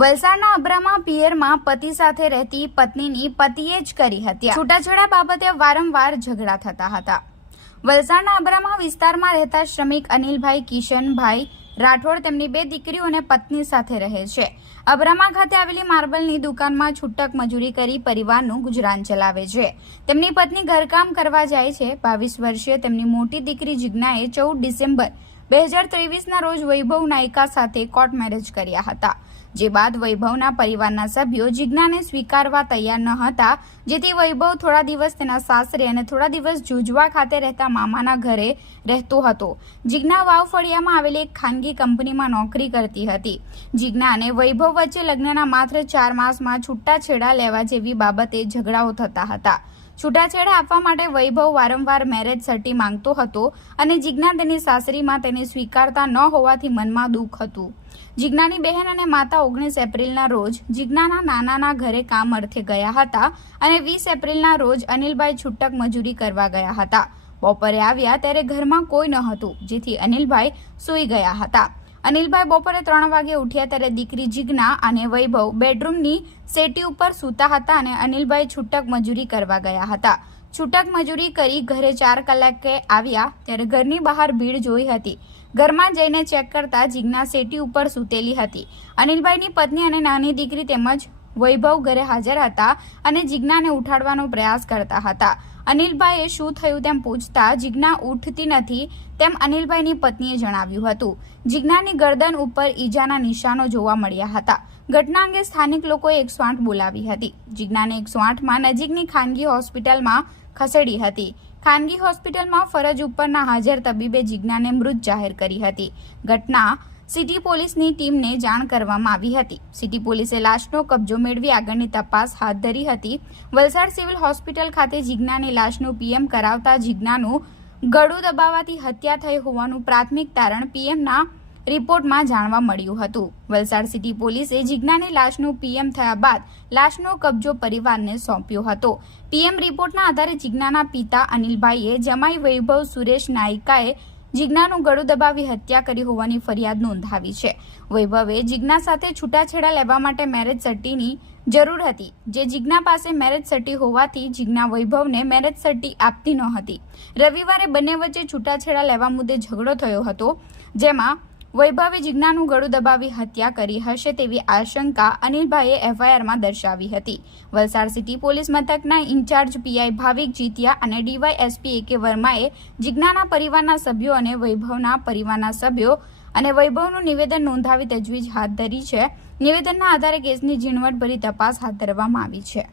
વલસાડના અબ્રામા પિયરમાં પતિ સાથે રહેતી પત્નીની પતિએ જ કરી હત્યા. છૂટાછેડા બાબતે વારંવાર ઝઘડા થતા હતા. વલસાડના અબ્રામા વિસ્તારમાં રહેતા શ્રમિક અનિલભાઈ કિશનભાઈ રાઠોડ તેમની 2 દીકરીઓ અને પત્ની સાથે રહે છે. અબ્રામા ખાતે આવેલી માર્બલની દુકાનમાં છૂટક મજૂરી કરી પરિવારનું ગુજરાન ચલાવે છે. તેમની પત્ની ઘરકામ કરવા જાય છે. 22 વર્ષીય તેમની મોટી દીકરી જિજ્ઞાએ 14 ડિસેમ્બર 2023ના રોજ વૈભવ નાયકા સાથે કોર્ટ મેરેજ કર્યા હતા. જે બાદ વૈભવના પરિવારના સભ્યો જિજ્ઞાને સ્વીકારવા તૈયાર ન હતા, જેથી વૈભવ થોડા દિવસ તેના સાસરે અને થોડા દિવસ જુજવા ખાતે રહેતા મામાના ઘરે રહેતો હતો. જિજ્ઞા વાવ ફળિયામાં આવેલી એક ખાનગી કંપનીમાં નોકરી કરતી હતી. જિજ્ઞા અને વૈભવ વચ્ચે લગ્નના માત્ર 4 માસમાં છૂટાછેડા લેવા જેવી બાબતે ઝઘડાઓ થતા હતા. છૂટાછેડા આપવા માટે વૈભવ વારંવાર મેરેજ સર્ટી માંગતો હતો અને જિજ્ઞા તેની સાસરીમાં તેને સ્વીકારતા ન હોવાથી મનમાં દુઃખ હતું. જિજ્ઞાની બહેન અને માતા 19 એપ્રિલના રોજ જિજ્ઞાના નાનાના ઘરે કામ અર્થે ગયા હતા અને 20 એપ્રિલના રોજ અનિલભાઈ છૂટક મજૂરી કરવા ગયા હતા. બપોરે આવ્યા ત્યારે ઘરમાં કોઈ ન હતું, જેથી અનિલભાઈ સૂઈ ગયા હતા. અનિલભાઈ બપોરે 3 વાગે ઉઠ્યા ત્યારે દીકરી જિજ્ઞા અને વૈભવ બેડરૂમની સેટી ઉપર સૂતા હતા અને અનિલભાઈ છૂટક મજૂરી કરવા ગયા હતા. છૂટક મજૂરી કરી ઘરે 4 કલાકે આવ્યા ત્યારે ઘરની બહાર ભીડ જોઈ હતી. ઘરમાં જઈને ચેક કરતા જિજ્ઞા સેટી ઉપર સૂતેલી હતી. અનિલભાઈની પત્ની અને નાની દીકરી તેમજ વૈભવ ઘરે હાજર હતા અને જિજ્ઞાને ઉઠાડવાનો પ્રયાસ કરતા હતા. અનિલભાઈએ શું થયું તેમ પૂછતા જિજ્ઞા ઉઠતી નથી તેમ અનિલભાઈની પત્નીએ જણાવ્યું હતું. જિજ્ઞાની ગરદન ઉપર ઈજાના નિશાનો જોવા મળ્યા હતા. ઘટના અંગે સ્થાનિક લોકોએ 108 બોલાવી હતી. જિજ્ઞાને 108માં નજીકની ખાનગી હોસ્પિટલમાં ખસેડી હતી. ખાનગી હોસ્પિટલમાં ફરજ ઉપરના હાજર તબીબે જિજ્ઞાને મૃત જાહેર કરી હતી. ઘટના સિટી પોલીસની ટીમને જાણ કરવામાં આવી હતી. સિટી પોલીસે લાશનો કબજો મેળવી આગળની તપાસ હાથ ધરી હતી. વલસાડ સિવિલ હોસ્પિટલ ખાતે જિજ્ઞાની લાશનું પીએમ કરાવતા જિજ્ઞાનું ગળું દબાવવાથી હત્યા થઈ હોવાનું પ્રાથમિક તારણ પીએમના રિપોર્ટમાં જાણવા મળ્યું હતું. વલસાડ સિટી પોલીસે જિજ્ઞાની લાશનું પીએમ થયા બાદ લાશનો કબજો પરિવારને સોંપ્યો હતો. પીએમ રિપોર્ટના આધારે જિજ્ઞાના પિતા અનિલભાઈએ જમાઈ વૈભવ સુરેશ નાયકાએ જિજ્ઞાનું ગળું દબાવી હત્યા કરી હોવાની ફરિયાદ નોંધાવી છે. વૈભવે જિજ્ઞા સાથે છૂટાછેડા લેવા માટે મેરેજ સર્ટીની જરૂર હતી, જે જિજ્ઞા પાસે મેરેજ સર્ટી હોવાથી જિજ્ઞા વૈભવને મેરેજ સર્ટી આપતી ન હતી. રવિવારે બંને વચ્ચે છૂટાછેડા લેવા મુદ્દે ઝઘડો થયો હતો, જેમાં વૈભવે જિજ્ઞાનું ગળું દબાવી હત્યા કરી હશે તેવી આશંકા અનિલભાઈએ એફઆઈઆરમાં દર્શાવી હતી. વલસાડ સિટી પોલીસ મથકના ઇન્ચાર્જ પીઆઈ ભાવિક જીતિયા અને ડીવાયએસપી AK વર્માએ જિજ્ઞાના પરિવારના સભ્યો અને વૈભવના પરિવારના સભ્યો અને વૈભવનું નિવેદન નોંધાવી તજવીજ હાથ ધરી છે. નિવેદનના આધારે કેસની ઝીણવટભરી તપાસ હાથ ધરવામાં આવી છે.